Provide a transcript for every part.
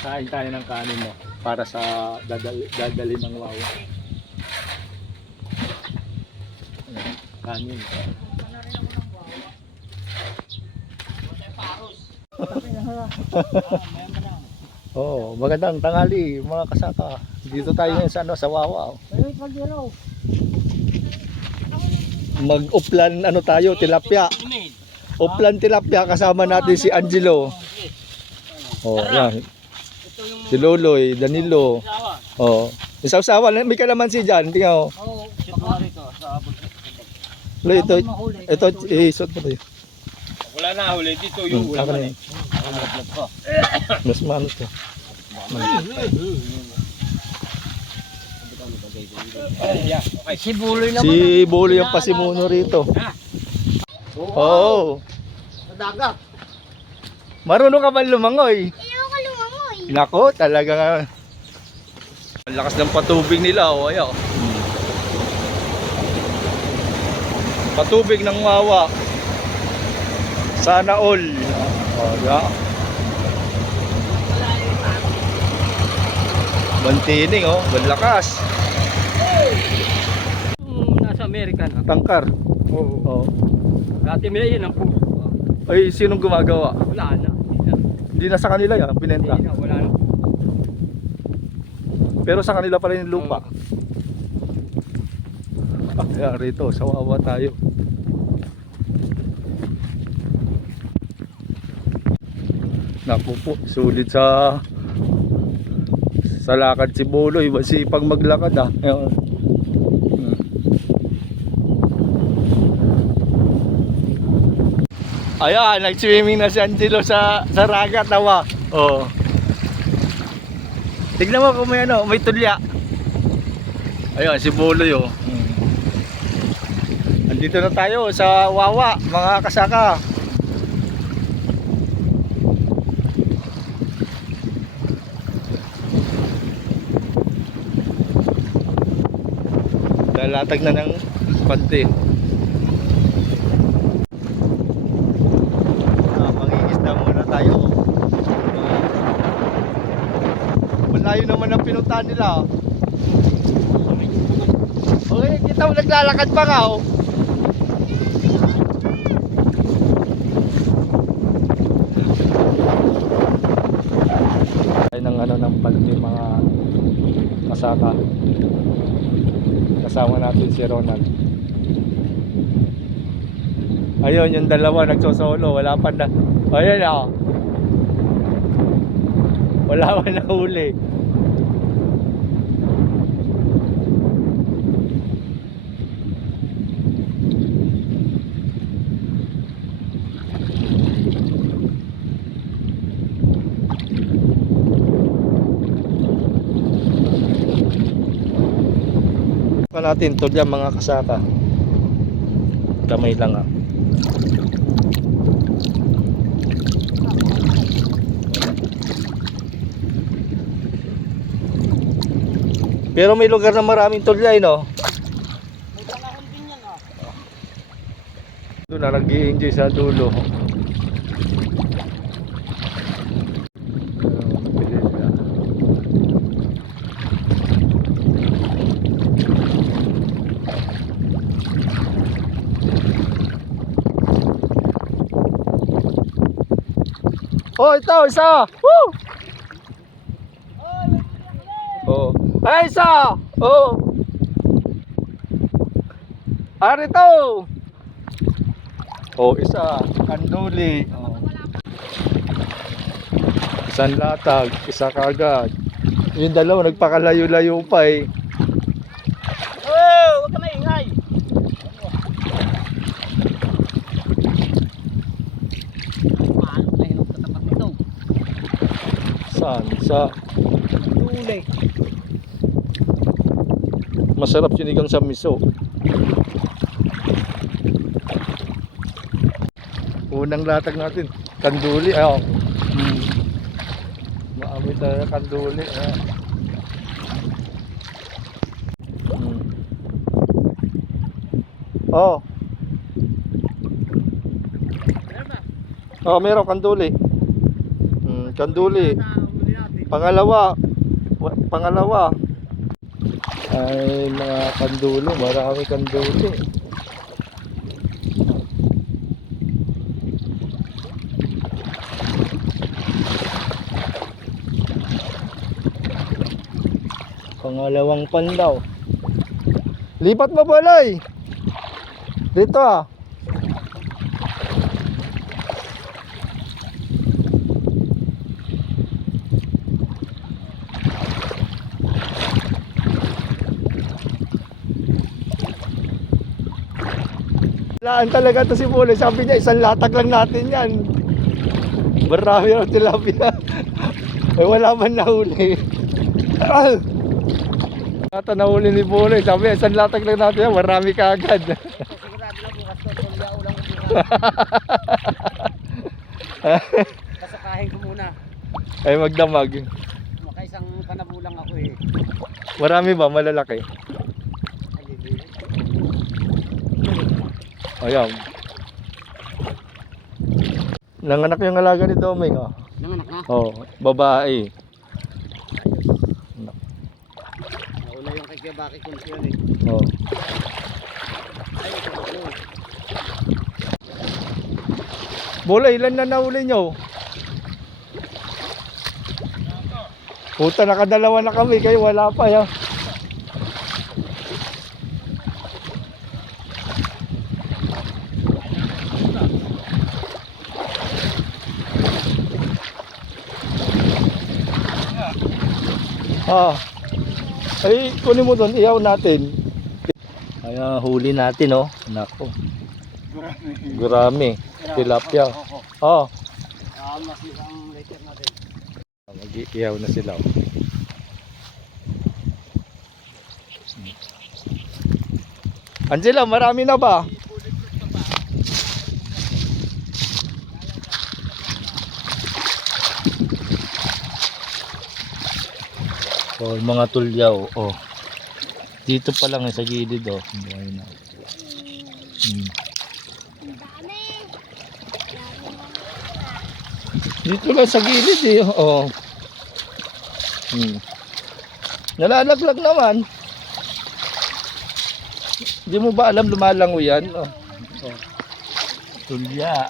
Kain tayo ng kanin mo para sa dadali ng wawa. Kanin. Oh, magandang tanghali mga kasaka. Dito tayo ngayon sa sa Wawa. Mag-uplan tayo, tilapia. Uplan tilapia kasama natin si Angelo. Oh, yan. Si Loloy, Danilo. Oh, isaw-sawan, may kalamansi diyan, tingnan mo. Lo ito isot mo tayo. Wala na huli dito yung Ako na yun. Mas manos to. Si Buloy naman. Si Buloy ang pasimuno rito. Oo. Sa dagat. Marunong ka ba lumangoy? Ayoko lumangoy. Nako, talaga. Ang lakas ng patubig nila, oh, ayo. Patubig ng Wawa. Sana all. Oh, yeah. Bantining, oh, banlakas. Nasa Amerika na. Tangkar. Oo. Oh. Dati may yun ang puso. Ay, sinong gumagawa? Wala na. Hindi na sa kanila yan, binenta. Hindi na, wala na. Pero sa kanila pa rin yung lupa. Kaya rito, sa Wawa tayo. Naku po, sulit sa lakad si Buloy, masipag maglakad ah. Ayan, nag-swimming na si Angelo sa ragat nawa. Oh. Tignan mo kung may tulya. Ayun, si Buloy oh. Andito na tayo sa Wawa, mga kasaka. Lalatag na ng pante. Mangingisda muna tayo. Malayo naman ang pinuntahan nila. Okay, kita mo naglalakad pa nga oh. Ay ng ng pante mga kasaka. Kasama natin si Ronald. Ayun, yung dalawa nagsosolo. Wala pa na. Ayun ah. Wala pa na huli. Natin tulya mga kasaka. Kamay lang ah. Pero may lugar na maraming tulya no. May panahon din yan ah. Doon na nag-i-enjoy sa dulo. Oh, ito, isa! Woo! Oh. Ay, isa! Oh! Ari to! Oh, isa. Kanduli. Oh. Isang latag, isa kagad. Yung dalawa, nagpakalayo-layo pa eh. Oh, huwag ka maingay. Saan? Sa Huli. masarap sinigang sa miso. Unang latag natin, kanduli. Ayun. Maamoy talaga kanduli. Oh. Oh, meron kanduli. Kanduli. Huli natin. Pangalawa. Pangalawa. Ay, mga kandulo. Marami kandulo. Pangalawang pandaw. Lipat mo, Boloy. Dito ah. Laan talaga to si Boloy. Sabi niya, isang latag lang natin yan. Marami ng tilapia. Eh, wala man nahuli. Nata nahuli ni Boloy. Sabi niya, isang latag lang natin yan. Marami ka agad. Sigurado lang bukas to. Tulya ulang bukas. Kasakahin ko muna. Ay, magdamag. Makaisang kanabulang ako eh. Marami ba? Malalaki? Ayan. Nanganak yung alaga ni Doming, oh. Nanganak na? Oh, babae. Nauna yung kay Kiyabaki kung siya eh. Oh. Ay, ito ba? Boloy, ilan na nahuli nyo? Puta, nakadalawa na kami, kayo wala pa ya. Ah. Ay, kunin mo doon, iyaw natin. Ay, huli natin, oh. Nako. Gurami. Tilapia. Oh. Masira ang later natin. Mag-iiyaw na sila. Oh. Angela, marami na ba? Oh, mga tulyaw. Oh. Dito pa lang sa gilid, oh. Buhay na. Dito lang sa gilid, eh. Oh. Nalalaglag naman. Hindi mo ba alam lumalango yan? Oh. Oh. Tulya.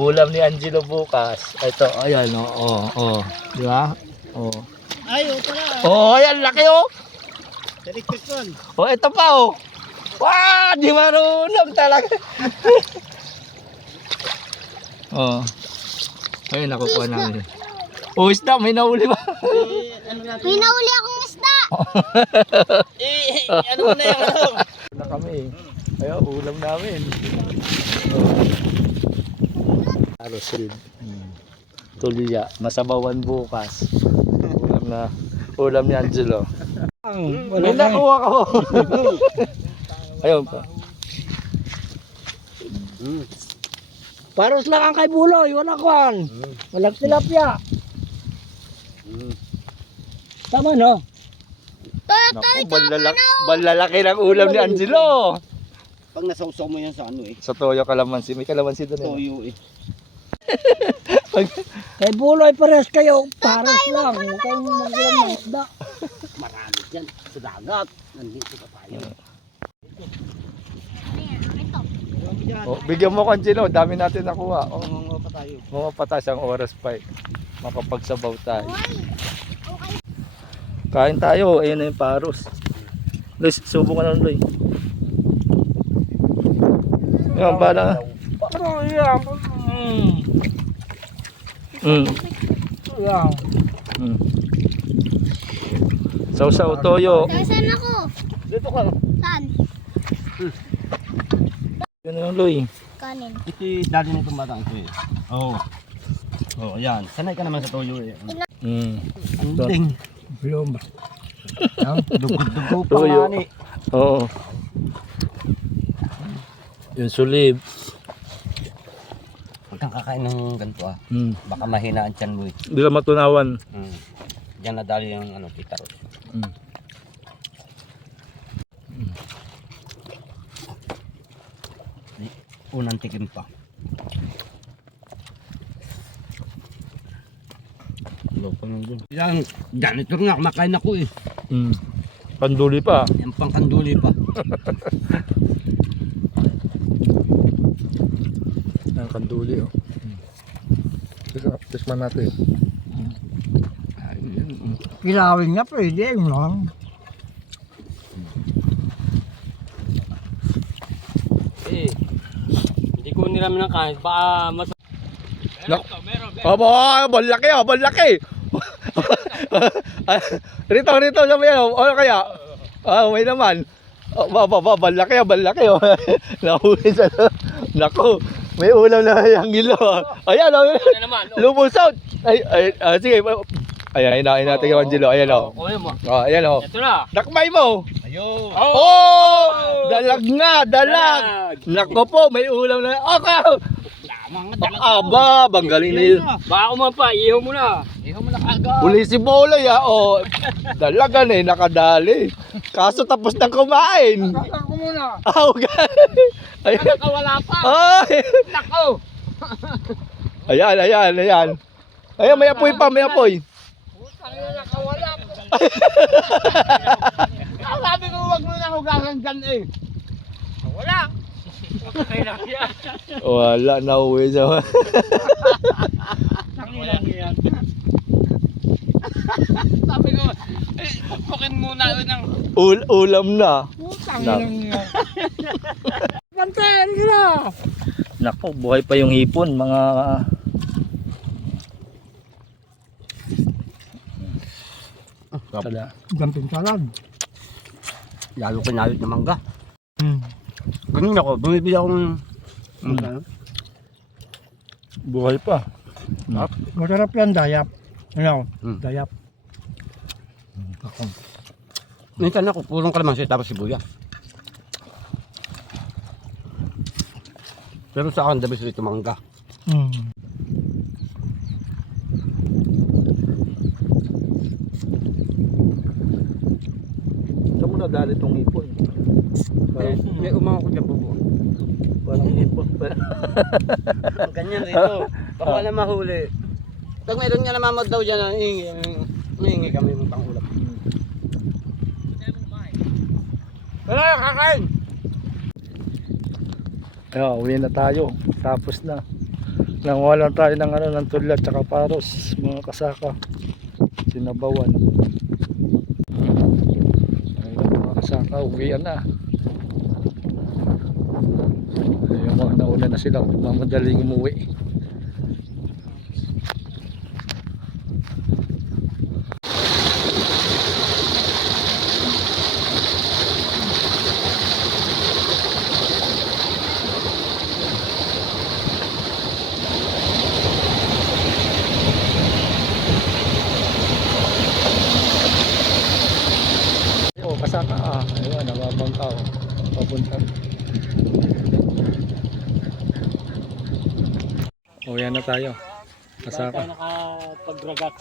Ulam ni Angelo bukas. Ito, ayan, oh. Oh, oh. Di ba? Oh. Ay, pala. Oh, ayan, laki, oh. Electric one. Oh, ito pa, oh. Wow, di marunong talaga. Oh. Ayun, nakukuha namin. Oh, isda, may nahuli ba? May nahuli akong isda. Ano mo na yung ano? Na kami. Ayun, ulam namin. Arosil. Tulya, masabawan bukas. Ulam ni Angelo. May nakuha ka mo. Ayun pa. Paros lang ang kay Buloy, walang kwan. Walang tilapia. Tama no? Naku, balalaki ng ulam ni Angelo. Pag nasawsaw mo yan sa ano eh. Sa toyo kalamansi. May kalamansi doon. Toyo eh. Kay Buloy pares kayo, pares lang. Huwag kayong mag-ulam ng isda. Marami dyan sa dagat. Nandito pa tayo. Oh, bigyan mo ko Angelo, dami natin nakuha. Oh, Mga pa tayo. mga patas ang oras pa eh. Makapagsabaw tayo. Kain tayo, ayun na yung paros. Luis, subo ka na Luis. Yan, bala. Pero yan. Yan. Sausaw, toyo. Saan ako? Dito ka. Saan? Yan na yung Luis. Kanin. Ito dali nitong batang ito eh. Oo. Oh, yan. Sanay ka naman sa toyo eh. Anding. Bilom ba? Dugod-dugo pa Toyo. nga ni. Oo. Yung sulib. Huwag kang kakain ng ganito ah. Baka mahina ang tiyan mo eh. Hindi ka matunawan. Diyan nadali yung ano, pitaros. Unang tikim pa. Loko lang doon. Yan, ganito nga, kumakain ako eh. Mm. Panduli pa. Yan pang kanduli pa. Ang kanduli, oh. Teka, tikman natin. Kilawin nga pwede, yun lang. Eh, hindi ko niramin ng kahit baka mas... Aba, balaki, oh, balaki. Rito, sabi yan, ano kaya? May naman. Balaki, balaki, oh. Nahuli sa, naku, may ulam na yung gilo. Ayan, oh, lumusot. Sige, ayan natin yung Angelo, ayan, oh. Ayan, oh. Ito na. Dakmay mo. Ayun. Oh! Dalag na, dalag. Nako po, may ulam na. Okay. Aba, bang galing na yun. Baka kumapa, ihaw mo na. Ikaw mo na kagad. Uli si Bolay, ha. Oh, dalagan eh, nakadali. Kaso tapos na kumain. Kakak ko muna. Okay. Ayan. Nakawala pa. Ay. Nako. Ayan. Ayan, may apoy pa, may apoy. Nakawala pa. Sabi ko wag mo na hugasan dyan eh. Wala. Okay lang yan. Wala na uwi sa. Tangilang yan. Sabi ko, pukin muna yun ng... Ulam na. Putang ilang yan. Pantayan ka na. Nako, buhay pa yung hipon, mga... Tala. Gamping salad. Lalo kinayot na mangga. Hmm. Ganun ako, bumibili akong... Buhay pa. Masarap yan, dayap. Ano? Dayap. Minsan ako, purong kalamansi tapos sibuyas. Pero sa akin, dabis rito mangga. Hmm. Saan mo nadali tong hipon? May umang ako dyan bubo. Parang hipon. Ang ganyan rito. Baka wala mahuli. Pag mayroon nga namamod daw dyan, hihingi kami ng pangulap. Wala, kakain! Ayun, uwi na tayo. Tapos na. Nangawalan tayo ng ng tulad tsaka paros, mga kasaka. Sinabawan. Ayun, mga kasaka, uwian na. Ayun, mga nauna na sila. Mamadaling umuwi. Oh, kasaka ayun, nababangka papunta. Uwian na tayo. Kasaka. Nakapag-ragat.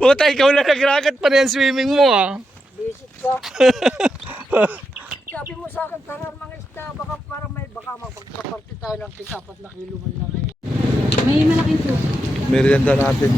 Puta, ikaw lang nagragat pa na yung swimming mo Visit ka. Sabi mo sa akin, tara mga isda, baka para may baka magpaparte tayo ng 4 na kilo man lang eh. May malaking po. Merienda natin.